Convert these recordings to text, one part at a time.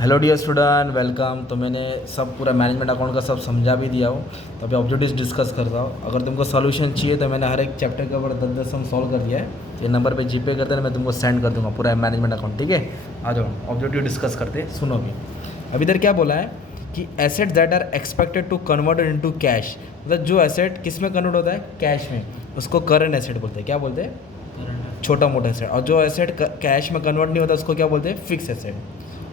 Hello dear student, welcome. तो मैंने सब पूरा मैनेजमेंट अकाउंट का सब समझा भी दिया हो, तो अभी ऑब्जेक्टिव्स डिस्कस करता हूँ। अगर तुमको सॉल्यूशन चाहिए तो मैंने हर एक चैप्टर के ऊपर 10-10 सम सॉल्व कर दिया है। ये नंबर पे जीपे कर देना, मैं तुमको सेंड कर दूँगा पूरा मैनेजमेंट अकाउंट। ठीक है, आ जाओ ऑब्जेक्टिव डिस्कस करते हैं। सुनो अभी इधर क्या बोला है कि asset that are expected to converted into cash, मतलब जो एसेट किस में कन्वर्ट होता है, कैश में, उसको करंट एसेट बोलते हैं। क्या बोलते हैं? छोटा मोटा एसेट। और जो एसेट कैश में कन्वर्ट नहीं होता उसको क्या बोलते हैं? Fix asset.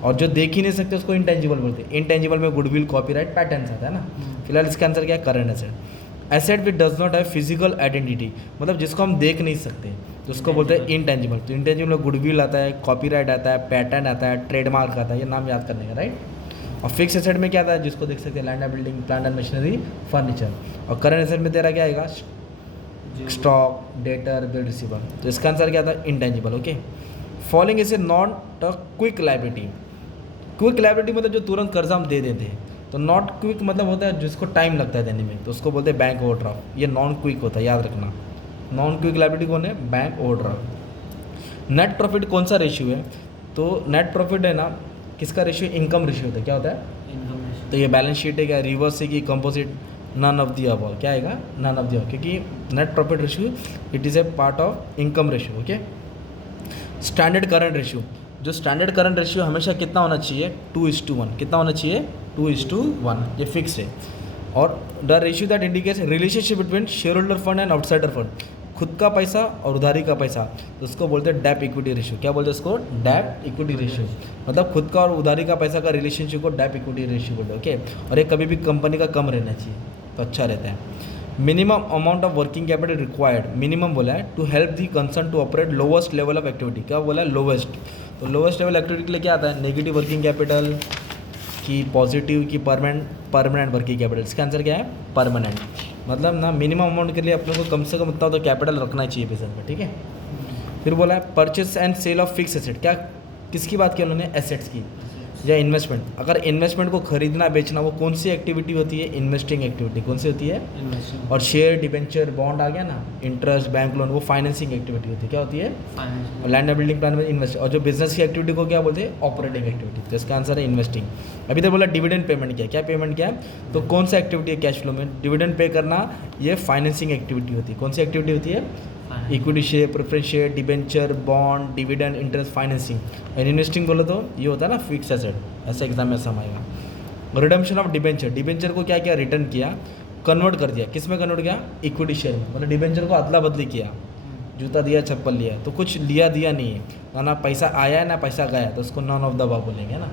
और जो देख ही नहीं सकते उसको इंटेंजिबल बोलते हैं। इंटेंजिबल में गुडविल, कॉपीराइट, पैटर्न्स आता है ना। फिलहाल इसका आंसर क्या है? Current asset. Asset which does not have physical identity, मतलब जिसको हम देख नहीं सकते तो उसको बोलते हैं इंटेंजिबल। तो इंटेंजिबल में गुडविल आता है, कॉपीराइट आता है, पैटर्न आता है, ट्रेडमार्क आता है, ये नाम याद करने का, राइट। और फिक्स एसेट में क्या आता है? जिसको देख सकते हैं, land and building, plant and machinery, furniture. और करंट एसेट में तेरा क्या आएगा? Stock, debtor, bill, receiver. तो इसका आंसर क्या था? Intangible. Okay. Following is a not a quick liability. Quick liability मतलब जो तुरंत कर्जा हम दे देते हैं। तो नॉट क्विक मतलब होता है जिसको टाइम लगता है देने में, तो उसको बोलते हैं बैंक ओवरड्राफ्ट। ये नॉन क्विक होता है, याद रखना। नॉन क्विक लायबिलिटी कौन है? Bank overdraft. नेट प्रॉफिट कौन सा रेशियो है? तो नेट प्रॉफिट है ना, किसका रेशियो? इनकम रेशियो होता है। क्या होता है? Income ratio. तो ये बैलेंस शीट है क्या, रिवर्स है कि composite? None of the above. क्या आएगा? नन ऑफ दी अबव, क्योंकि net profit ratio it is a part of income ratio. Okay. Standard current ratio, जो स्टैंडर्ड करंट रेशियो हमेशा कितना होना चाहिए? 2:1। कितना होना चाहिए? 2:1। ये फिक्स है। और the ratio that indicates relationship between share holder fund and outsider fund, खुद का पैसा और उधारी का पैसा, तो उसको बोलते हैं डेप इक्विटी रेशियो। क्या बोलते हैं इसको? Debt equity ratio. मतलब खुद का और उधारी का पैसा का रिलेशनशिप को डेप इक्विटी रेशियो बोलते हैं। ओके। और ये कभी भी कंपनी का कम रहना चाहिए तो अच्छा रहता है। Minimum amount of working capital required, minimum बोला है, to help the concern to operate lowest level of activity. क्या बोला है? लोवेस्ट। तो लोवेस्ट लेवल एक्टिविटी के लिए क्या आता है? नेगेटिव वर्किंग कैपिटल की, पॉजिटिव की, परमानेंट वर्किंग कैपिटल। इसका आंसर क्या है? परमानेंट। मतलब ना मिनिमम अमाउंट के लिए अपने को कम से कम इतना तो कैपिटल रखना चाहिए पैसे में। ठीक है। फिर बोला है purchase and sale of fix asset. क्या, किसकी बात की उन्होंने? एसेट्स की या इन्वेस्टमेंट। अगर इन्वेस्टमेंट को खरीदना बेचना वो कौन सी एक्टिविटी होती है? Investing activity. कौन सी होती है? इन्वेस्टिंग। और शेयर, डिबेंचर, बॉन्ड आ गया ना, इंटरेस्ट, बैंक लोन, वो फाइनेंसिंग एक्टिविटी होती है। क्या होती है? फाइनेंशियल। और लैंड एंड बिल्डिंग प्लान में इन्वेस्ट। और जो बिजनेस की एक्टिविटी को क्या बोलते हैं? Operating activity. तो इसका आंसर है इन्वेस्टिंग। अभी तो बोला डिविडेंड पेमेंट क्या? क्या पेमेंट क्या है? तो कौन सा एक्टिविटी है कैश फ्लो में? डिविडेंड पे करना, ये फाइनेंसिंग एक्टिविटी होती है। कौन सी एक्टिविटी होती है? Equity share, preference share, debenture, bond, dividend, interest, financing. और इन्वेस्टिंग बोलो तो ये होता है ना फिक्स एसेट। ऐसा एग्जाम में सम आएगा। रिडम्पशन ऑफ डिबेंचर, डिबेंचर को क्या किया? रिटर्न किया, कन्वर्ट कर दिया। किस में कन्वर्ट किया? इक्विटी शेयर में। मतलब डिबेंचर को अदला बदली किया, जूता दिया चप्पल लिया, तो कुछ लिया दिया नहीं है ना पैसा आया है ना पैसा गया, तो उसको नॉन ऑफ द अबव बोलेंगे ना।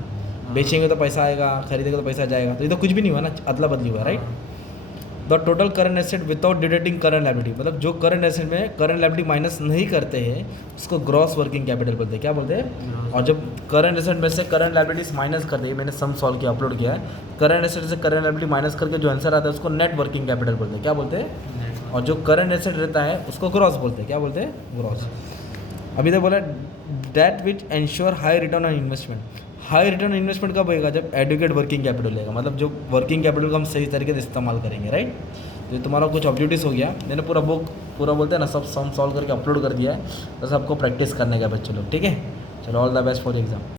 बेचेंगे तो पैसा आएगा, खरीदेंगे तो पैसा जाएगा, तो ये तो कुछ भी नहीं हुआ ना, अदला बदली हुआ, right. The total current asset without deducting current liability, मतलब जो करंट एसेट में करंट लायबिलिटी माइनस नहीं करते हैं उसको ग्रॉस वर्किंग कैपिटल बोलते हैं। क्या बोलते हैं? और जब करंट एसेट में से करंट लायबिलिटीज माइनस करते हैं, मैंने सम सॉल्व किया, अपलोड किया है, करंट एसेट से करंट लायबिलिटी माइनस करके जो आंसर आता है उसको नेट वर्किंग कैपिटल बोलते हैं। क्या बोलते हैं? और जो करंट एसेट रहता है उसको ग्रॉस बोलते हैं। क्या बोलते हैं? ग्रॉस। अभी तो बोला that which ensure high return on investment. High return investment कब होएगा? जब एडुकेट वर्किंग कैपिटल लेगा, मतलब जो वर्किंग कैपिटल को हम सही तरीके से इस्तेमाल करेंगे, राइट। तो ये तुम्हारा कुछ ऑब्जेक्टिव्स हो गया। मैंने पूरा बुक पूरा बोलते हैं ना सब सम सॉल्व करके अपलोड कर दिया है, बस आपको प्रैक्टिस करने का बच्चे लोग। ठीक है, चलो all the best for exam.